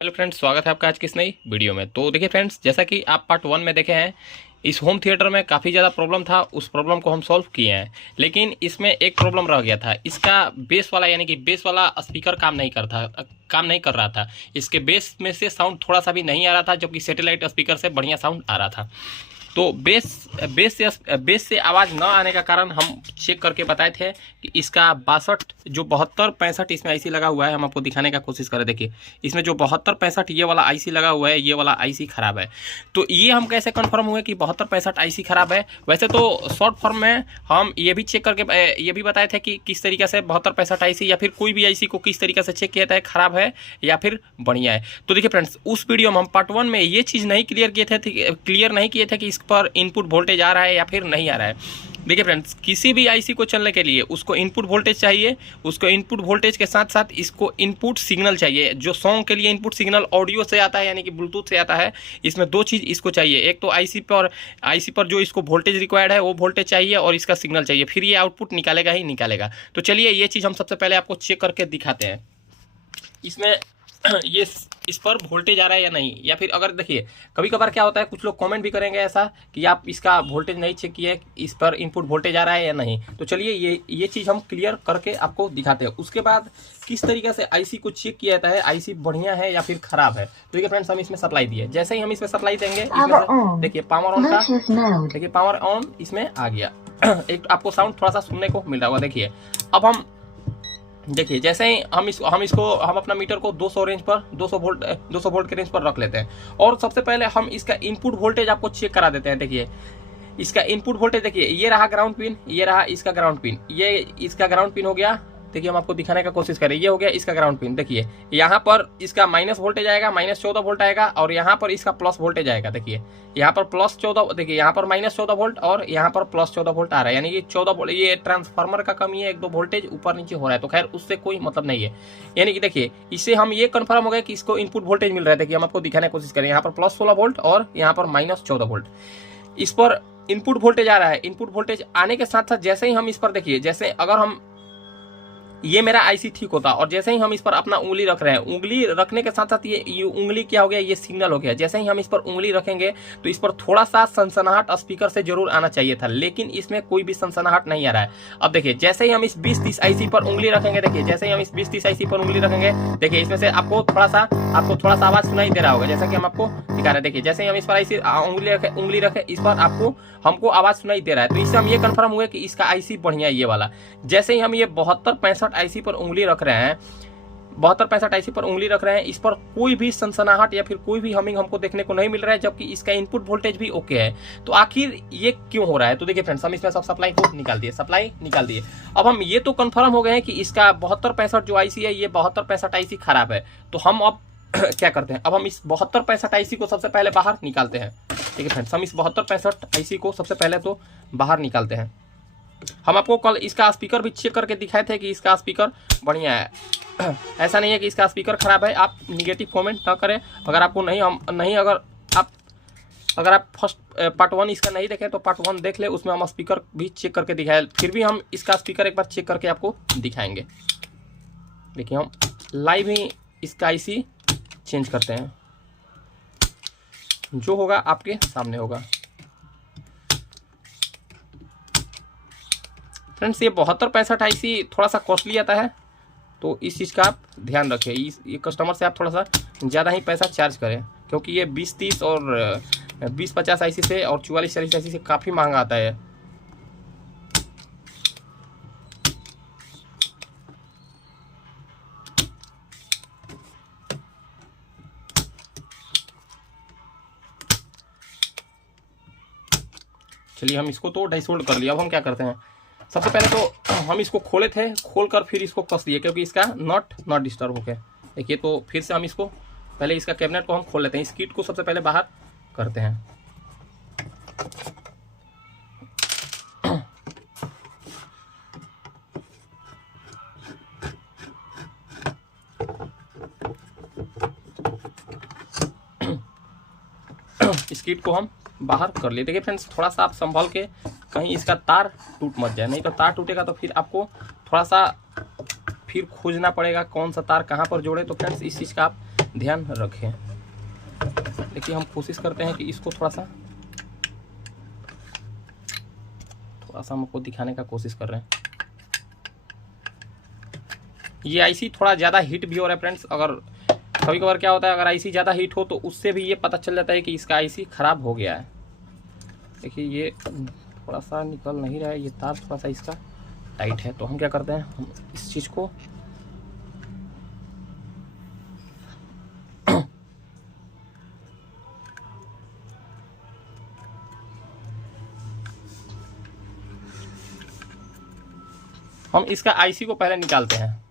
Hello friends, स्वागत है आपका आज की इस नई वीडियो में। तो देखिए फ्रेंड्स, जैसा कि आप पार्ट 1 में देखे हैं, इस होम थिएटर में काफ़ी ज़्यादा प्रॉब्लम था। उस प्रॉब्लम को हम सॉल्व किए हैं, लेकिन इसमें एक प्रॉब्लम रह गया था। इसका बेस वाला यानी कि बेस वाला स्पीकर काम नहीं कर रहा था। इसके बेस में से साउंड थोड़ा सा भी नहीं आ रहा था, जबकि सैटेलाइट स्पीकर से बढ़िया साउंड आ रहा था। तो बेस से आवाज़ न आने का कारण हम चेक करके बताए थे कि इसका 62 जो 72 65 इसमें आईसी लगा हुआ है। हम आपको दिखाने का कोशिश करें। देखिए, इसमें जो 72 65 ये वाला आईसी लगा हुआ है, ये वाला आईसी खराब है। तो ये हम कैसे कंफर्म हुए कि 72 65 आईसी खराब है? वैसे तो शॉर्ट फॉर्म में हम ये भी चेक करके ये भी बताए थे कि किस तरीके से 72 65 आईसी या फिर कोई भी आईसी को किस तरीके से चेक किया था, खराब है या फिर बढ़िया है। तो देखिए फ्रेंड्स, उस वीडियो में हम पार्ट 1 में ये चीज़ नहीं क्लियर नहीं किए थे कि इस पर इनपुट वोल्टेज आ रहा है या फिर नहीं आ रहा है। देखिए फ्रेंड्स, किसी भी आईसी को चलने के लिए उसको इनपुट वोल्टेज चाहिए। उसको इनपुट वोल्टेज के साथ साथ इसको इनपुट सिग्नल चाहिए। जो सॉन्ग के लिए इनपुट सिग्नल ऑडियो से आता है, यानी कि ब्लूटूथ से आता है, इसमें दो चीज़ इसको चाहिए। एक तो आईसी पर जो इसको वोल्टेज रिक्वायर्ड है वो वोल्टेज चाहिए और इसका सिग्नल चाहिए, फिर ये आउटपुट निकालेगा ही निकालेगा। तो चलिए, ये चीज़ हम सबसे पहले आपको चेक करके दिखाते हैं। इसमें ये इस पर वोल्टेज आ रहा है या नहीं, या फिर अगर देखिए, कभी कभार क्या होता है, कुछ लोग कमेंट भी करेंगे ऐसा कि आप इसका वोल्टेज नहीं चेक किए, इस पर इनपुट वोल्टेज आ रहा है या नहीं। तो चलिए, ये चीज़ हम क्लियर करके आपको दिखाते हैं। उसके बाद किस तरीके से आईसी को चेक किया जाता है, आईसी बढ़िया है या फिर खराब है। तो देखिए फ्रेंड्स, हम इसमें सप्लाई दिए। जैसे ही हम इसमें सप्लाई देंगे, देखिए पावर ऑन का, देखिए पावर ऑन इसमें आ गया। एक आपको साउंड थोड़ा सा सुनने को मिल रहा होगा। देखिए, अब हम देखिए, जैसे ही हम अपना मीटर को 200 रेंज पर 200 वोल्ट के रेंज पर रख लेते हैं। और सबसे पहले हम इसका इनपुट वोल्टेज आपको चेक करा देते हैं। देखिए, इसका इनपुट वोल्टेज देखिए, ये रहा ग्राउंड पिन, ये रहा इसका ग्राउंड पिन, ये इसका ग्राउंड पिन हो गया। देखिए, हम आपको दिखाने का कोशिश करें। ये हो गया इसका ग्राउंड पिन। देखिए, यहाँ पर इसका माइनस वोल्टेज आएगा, -14 वोल्ट आएगा, और यहाँ पर इसका प्लस वोल्टेज आएगा। देखिए, यहाँ पर +14, देखिए यहाँ पर -14 वोल्ट और यहाँ पर +14 वोल्ट आ रहा है, यानी कि 14 वोल्ट। ये ट्रांसफार्मर का कमी है, 1-2 वोल्टेज ऊपर नीचे हो रहा है, तो खैर उससे कोई मतलब नहीं है। यानी कि देखिए, इससे हम ये कंफर्म हो गया कि इसको इनपुट वोल्टेज मिल रहा है। देखिए, हम आपको दिखाने की कोशिश करें। यहाँ पर +16 वोल्ट और यहाँ पर -14 वोल्ट इस पर इनपुट वोल्टेज आ रहा है। इनपुट वोल्टेज आने के साथ साथ जैसे ही हम इस पर देखिए, जैसे अगर हम ये मेरा आईसी ठीक होता और जैसे ही हम इस पर अपना उंगली रख रहे हैं, उंगली रखने के साथ साथ ये उंगली क्या हो गया, ये सिग्नल हो गया। जैसे ही हम इस पर उंगली रखेंगे तो इस पर थोड़ा सा सनसनाहट स्पीकर से जरूर आना चाहिए था, लेकिन इसमें कोई भी सनसनाहट नहीं आ रहा है। अब देखिए, जैसे ही हम इस 20-30 आईसी पर उंगली रखेंगे, देखिए जैसे ही हम इस 20-30 आईसी पर उंगली रखेंगे, देखिए इसमें से आपको थोड़ा सा आवाज सुनाई दे रहा होगा, जैसा कि हम आपको दिखा रहे हैं। देखिए, जैसे ही हम इस पर आईसी उंगली रखे, इस पर हमको आवाज सुनाई दे रहा है। तो इससे हम ये कंफर्म हुए कि इसका आईसी बढ़िया है, ये वाला। जैसे ही हम ये 72 65 आईसी पर उंगली रख रहे हैं, 72 65 आईसी पर उंगली रख रहे हैं, इस पर कोई भी सनसनाहट या फिर कोई भी हमिंग हमको देखने को नहीं मिल रहा है, जबकि इसका इनपुट वोल्टेज भी ओके है। तो आखिर ये क्यों हो रहा है? तो देखिए फ्रेंड्स, हम इसमें सब सप्लाई निकाल दिए। अब हम ये तो कंफर्म हो गए हैं कि इसका 72 65 जो आईसी है, ये 72 65 आईसी खराब है। तो हम अब क्या करते हैं, अब हम इस 72 65 आईसी को सबसे पहले बाहर निकालते हैं। ठीक है फ्रेंड्स, हम इस 72 65 आईसी को सबसे पहले तो बाहर निकालते हैं। हम आपको कल इसका स्पीकर भी चेक करके दिखाए थे कि इसका स्पीकर बढ़िया है। ऐसा नहीं है कि इसका स्पीकर खराब है। आप निगेटिव कमेंट ना करें। अगर आपको अगर आप फर्स्ट पार्ट 1 इसका नहीं देखें तो पार्ट 1 देख ले, उसमें हम स्पीकर भी चेक करके दिखाए। फिर भी हम इसका स्पीकर एक बार चेक करके आपको दिखाएंगे। देखिए, हम लाइव ही इसका आईसी चेंज करते हैं, जो होगा आपके सामने होगा। फ्रेंड्स, ये 72 65 आईसी थोड़ा सा कॉस्टली आता है, तो इस चीज़ का आप ध्यान रखें। ये कस्टमर से आप थोड़ा सा ज़्यादा ही पैसा चार्ज करें, क्योंकि ये 20-30 और 20-50 आईसी से और 44-40 आईसी से काफ़ी महंगा आता है। चलिए, हम इसको तो डाइसोल्ड कर लिया। अब हम क्या करते हैं, सबसे पहले तो हम इसको खोले थे, खोलकर फिर इसको कस दिए, क्योंकि इसका नॉट डिस्टर्ब हो गया। देखिए, तो फिर से हम इसको पहले इसका कैबिनेट को हम खोल लेते हैं। इस किट को सबसे पहले बाहर करते हैं। इस किट को हम बाहर कर लिए। देखिए फ्रेंड्स, थोड़ा सा आप संभाल के, कहीं इसका तार टूट मत जाए, नहीं तो तार टूटेगा तो फिर आपको थोड़ा सा फिर खोजना पड़ेगा कौन सा तार कहाँ पर जोड़े। तो फ्रेंड्स, इस चीज़ का आप ध्यान रखें। देखिए हम कोशिश करते हैं कि इसको थोड़ा सा हम आपको दिखाने का कोशिश कर रहे हैं। ये आईसी थोड़ा ज़्यादा हीट भी हो रहा है फ्रेंड्स। अगर कभी कभार क्या होता है, अगर आईसी ज़्यादा हीट हो तो उससे भी ये पता चल जाता है कि इसका आईसी ख़राब हो गया है। देखिए ये थोड़ा सा निकल नहीं रहा है, ये तार थोड़ा सा इसका टाइट है। तो हम क्या करते हैं, हम इस चीज़ को हम इसका आईसी को पहले निकालते हैं।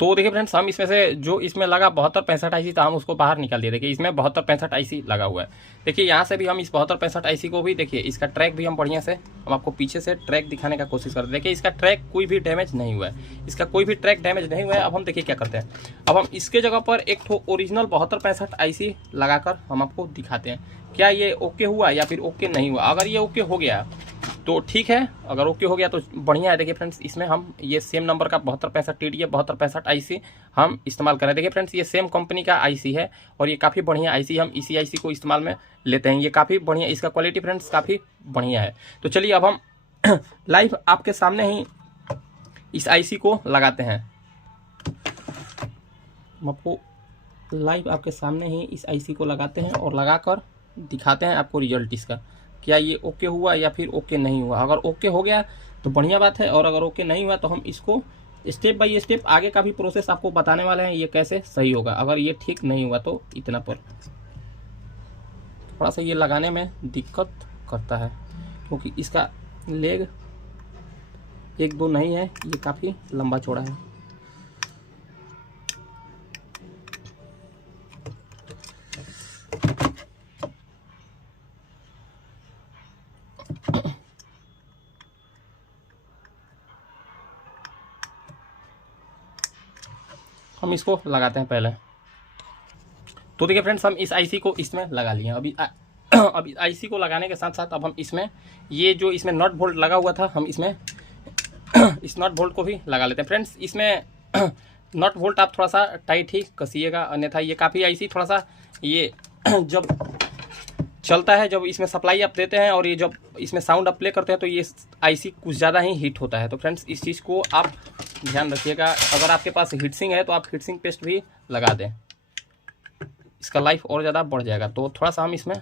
तो देखिए फ्रेंड्स, हम इसमें से जो इसमें लगा 7265 आईसी था, हम उसको बाहर निकाल दिए। देखिए इसमें 7265 आईसी लगा हुआ है। देखिए यहाँ से भी हम इस 7265 आईसी को भी, देखिए इसका ट्रैक भी हम बढ़िया से, हम आपको पीछे से ट्रैक दिखाने का कोशिश करते हैं। देखिए इसका ट्रैक कोई भी डैमेज नहीं हुआ है, इसका कोई भी ट्रैक डैमेज नहीं हुआ है। अब हम देखिए क्या करते हैं, अब हम इसके जगह पर एक ठो ओरिजिनल 7265 आईसी लगाकर हम आपको दिखाते हैं क्या ये ओके हुआ या फिर ओके नहीं हुआ। अगर ये ओके हो गया तो ठीक है, अगर ओके हो गया तो बढ़िया है। देखिए फ्रेंड्स, इसमें हम ये सेम नंबर का 7265 TDA 7265 आईसी हम इस्तेमाल करें। देखिए फ्रेंड्स, ये सेम कंपनी का आईसी है और ये काफ़ी बढ़िया आईसी, हम इसी आईसी को इस्तेमाल में लेते हैं। ये काफ़ी बढ़िया, इसका क्वालिटी फ्रेंड्स काफ़ी बढ़िया है। तो चलिए अब हम लाइव आपके सामने ही इस आईसी को लगाते हैं। हम आपको लाइव आपके सामने ही इस आईसी को लगाते हैं और लगाकर दिखाते हैं आपको रिजल्ट इसका, क्या ये ओके हुआ या फिर ओके नहीं हुआ। अगर ओके हो गया तो बढ़िया बात है, और अगर ओके नहीं हुआ तो हम इसको स्टेप बाय स्टेप आगे का भी प्रोसेस आपको बताने वाले हैं, ये कैसे सही होगा। अगर ये ठीक नहीं हुआ तो इतना पर थोड़ा सा ये लगाने में दिक्कत करता है, क्योंकि इसका लेग 1-2 नहीं है, ये काफ़ी लंबा चौड़ा है। हम इसको लगाते हैं पहले। तो देखिए फ्रेंड्स, हम इस आईसी को इसमें लगा लिए। अभी आईसी को लगाने के साथ साथ अब हम इसमें ये जो इसमें नट बोल्ट लगा हुआ था, हम इसमें इस नट बोल्ट को भी लगा लेते हैं। फ्रेंड्स, इसमें नट बोल्ट आप थोड़ा सा टाइट ही कसिएगा, अन्यथा ये काफ़ी आईसी थोड़ा सा ये जब चलता है, जब इसमें सप्लाई आप देते हैं और ये जब इसमें साउंड आप प्ले करते हैं तो ये आईसी कुछ ज़्यादा ही हीट होता है। तो फ्रेंड्स, इस चीज़ को आप ध्यान रखिएगा। अगर आपके पास हीटसिंग है तो आप हीटसिंग पेस्ट भी लगा दें, इसका लाइफ और ज़्यादा बढ़ जाएगा। तो थोड़ा सा हम इसमें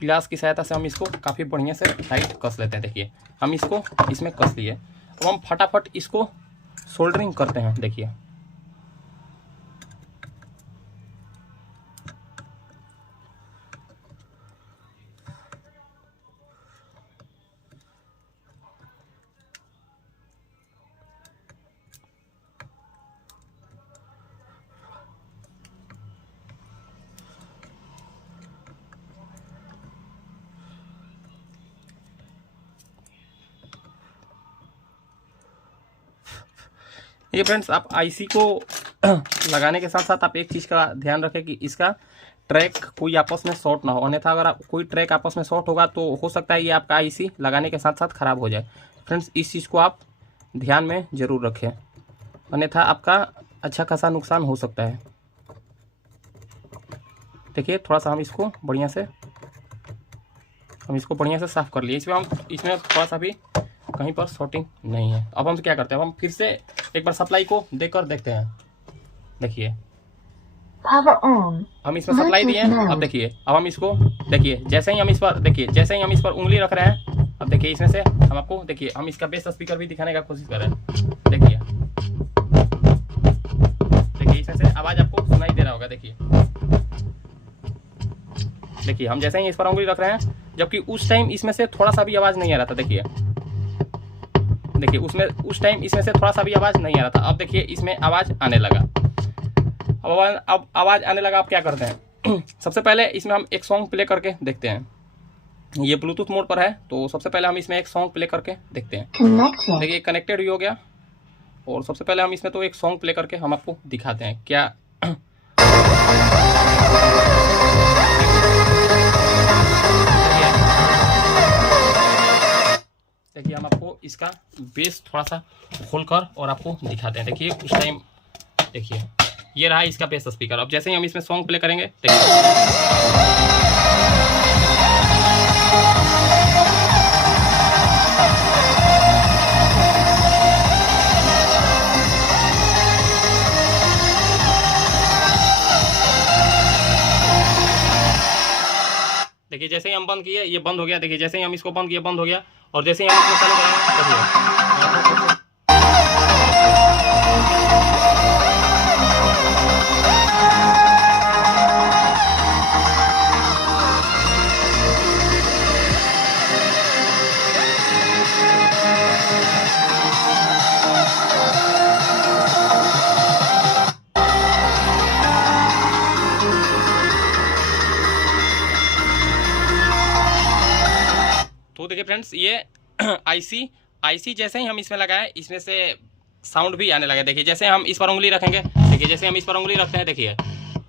प्लास की सहायता से हम इसको काफ़ी बढ़िया से टाइट कस लेते हैं। देखिए हम इसको इसमें कस लिए, अब हम फटाफट इसको सोल्डरिंग करते हैं। देखिए ये फ्रेंड्स, आप आईसी को लगाने के साथ साथ आप एक चीज़ का ध्यान रखें कि इसका ट्रैक कोई आपस में शॉर्ट ना हो, अन्यथा अगर कोई ट्रैक आपस में शॉर्ट होगा तो हो सकता है ये आपका आईसी लगाने के साथ साथ ख़राब हो जाए। फ्रेंड्स, इस चीज़ को आप ध्यान में ज़रूर रखें, अन्यथा आपका अच्छा खासा नुकसान हो सकता है। देखिए थोड़ा सा हम इसको बढ़िया से साफ़ कर लिए। इसमें थोड़ा सा भी कहीं पर शॉर्टिंग नहीं है। अब हम क्या करते हैं, अब हम फिर से एक बार सप्लाई को देकर देखते हैं। देखिए हम इसमें सप्लाई दिए हैं। अब देखिए, अब हम इसको देखिए, जैसे ही हम इस पर उंगली रख रहे हैं, अब देखिए इसमें से हम आपको, देखिए हम इसका बेस स्पीकर भी दिखाने का कोशिश कर रहे हैं। देखिए इसमें से आवाज़ आपको सुनाई दे रहा होगा। देखिए हम जैसे ही इस पर उंगली रख रहे हैं, जबकि उस टाइम इसमें से थोड़ा सा भी आवाज़ नहीं आ रहा था। देखिए उस टाइम इसमें से थोड़ा सा भी आवाज़ नहीं आ रहा था। अब देखिए इसमें आवाज़ आने लगा। अब आवाज़ आने लगा। अब क्या करते हैं, सबसे पहले इसमें हम एक सॉन्ग प्ले करके देखते हैं। ये ब्लूटूथ मोड पर है, तो सबसे पहले हम इसमें एक सॉन्ग प्ले करके देखते हैं। देखिए कनेक्टेड भी हो गया, और सबसे पहले हम इसमें तो एक सॉन्ग प्ले करके हम आपको दिखाते हैं क्या। देखिए हम आपको इसका बेस थोड़ा सा खोलकर और आपको दिखाते हैं। देखिए उस टाइम देखिए ये रहा इसका बेस स्पीकर। अब जैसे ही हम इसमें सॉन्ग प्ले करेंगे देखिए, देखिए जैसे ही हम बंद किए ये बंद हो गया। देखिए जैसे ही हम इसको बंद किए बंद हो गया, और जैसे ही हम इसको चालू करेंगे देखिए। तो देखिए फ्रेंड्स, ये आईसी जैसे ही हम इसमें लगाए इसमें से साउंड भी आने लगा। देखिए जैसे हम इस पर उंगली रखेंगे, देखिए जैसे हम इस पर उंगली रखते हैं, देखिए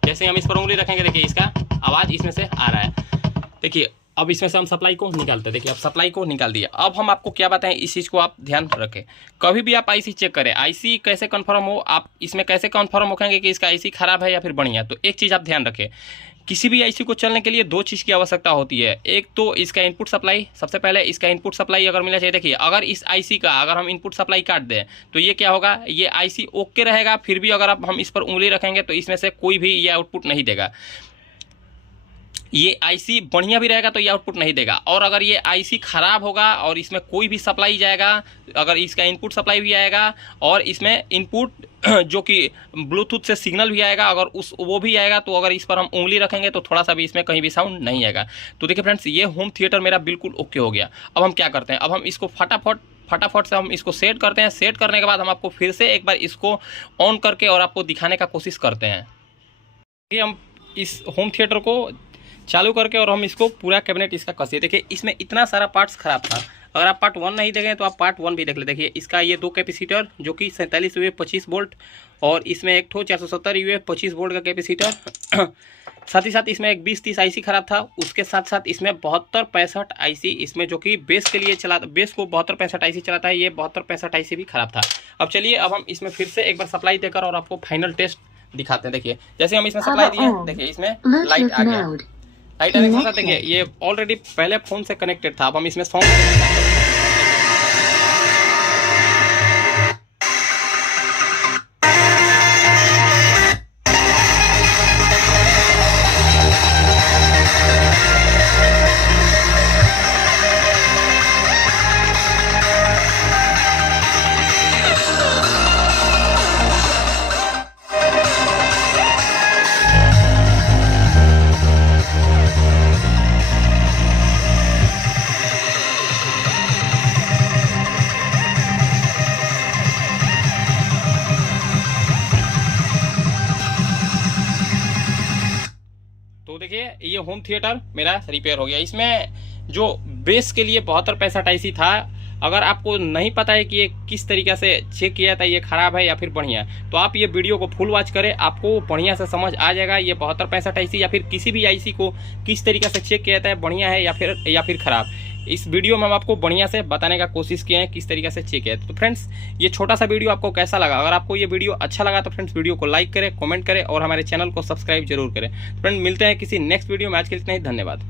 जैसे हम इस पर उंगली रखेंगे देखिए इसका आवाज़ इसमें से आ रहा है। देखिए अब इसमें से हम सप्लाई को निकालते हैं। देखिए अब सप्लाई को निकाल दिया। अब हम आपको क्या बताएं, इस चीज़ को आप ध्यान रखें। कभी भी आप आईसी चेक करें, आईसी कैसे कंफर्म हो, आप इसमें कैसे कंफर्म होंगे कि इसका आईसी खराब है या फिर बढ़िया। तो एक चीज़ आप ध्यान रखें, किसी भी आईसी को चलने के लिए दो चीज़ की आवश्यकता होती है। एक तो इसका इनपुट सप्लाई, सबसे पहले इसका इनपुट सप्लाई अगर मिलना चाहिए। देखिए अगर इस आईसी का अगर हम इनपुट सप्लाई काट दें तो ये क्या होगा, ये आईसी ओके रहेगा, फिर भी अगर हम इस पर उंगली रखेंगे तो इसमें से कोई भी ये आउटपुट नहीं देगा। ये आईसी बढ़िया भी रहेगा तो ये आउटपुट नहीं देगा। और अगर ये आईसी खराब होगा और इसमें कोई भी सप्लाई जाएगा, अगर इसका इनपुट सप्लाई भी आएगा और इसमें इनपुट जो कि ब्लूटूथ से सिग्नल भी आएगा, अगर वो भी आएगा, तो अगर इस पर हम उंगली रखेंगे तो थोड़ा सा भी इसमें कहीं भी साउंड नहीं आएगा। तो देखिए फ्रेंड्स, ये होम थिएटर मेरा बिल्कुल ओके हो गया। अब हम क्या करते हैं, अब हम इसको फटाफट से हम इसको सेट करते हैं। सेट करने के बाद हम आपको फिर से एक बार इसको ऑन करके और आपको दिखाने का कोशिश करते हैं। ये हम इस होम थिएटर को चालू करके और हम इसको पूरा कैबिनेट इसका कसिए। देखिए इसमें इतना सारा पार्ट्स खराब था। अगर आप पार्ट 1 नहीं देखें तो आप पार्ट 1 भी देख ले। देखिए इसका ये 2 कैपेसिटर जो कि 47 UF 25 वोल्ट, और इसमें एक 470 UF 25 वोल्ट का कैपेसिटर। साथ ही साथ इसमें एक 20-30 आईसी खराब था। उसके साथ साथ इसमें 72-65 आईसी इसमें जो कि बेस के लिए चला, बेस को 72-65 आईसी चलाता है, ये 72-65 आईसी भी खराब था। अब चलिए अब हम इसमें फिर से एक बार सप्लाई देकर और आपको फाइनल टेस्ट दिखाते हैं। देखिए जैसे हम इसमें सप्लाई दिए, देखिए इसमें लाइट आ गया। लाइट आने के साथ देखिए ये ऑलरेडी पहले फोन से कनेक्टेड था। अब हम इसमें सॉन्ग तो देखिए ये होम थिएटर मेरा रिपेयर हो गया। इसमें जो बेस के लिए 72-65 आईसी था, अगर आपको नहीं पता है कि ये किस तरीके से चेक किया था, ये खराब है या फिर बढ़िया, तो आप ये वीडियो को फुल वॉच करें, आपको बढ़िया से समझ आ जाएगा ये 72-65 आईसी या फिर किसी भी आईसी को किस तरीके से चेक किया था, बढ़िया है या फिर खराब। इस वीडियो में हम आपको बढ़िया से बताने का कोशिश किए हैं किस तरीके से चेक है। तो फ्रेंड्स ये छोटा सा वीडियो आपको कैसा लगा, अगर आपको ये वीडियो अच्छा लगा तो फ्रेंड्स वीडियो को लाइक करें, कमेंट करें और हमारे चैनल को सब्सक्राइब जरूर करें। फ्रेंड्स मिलते हैं किसी नेक्स्ट वीडियो में, आज के लिए इतना ही, धन्यवाद।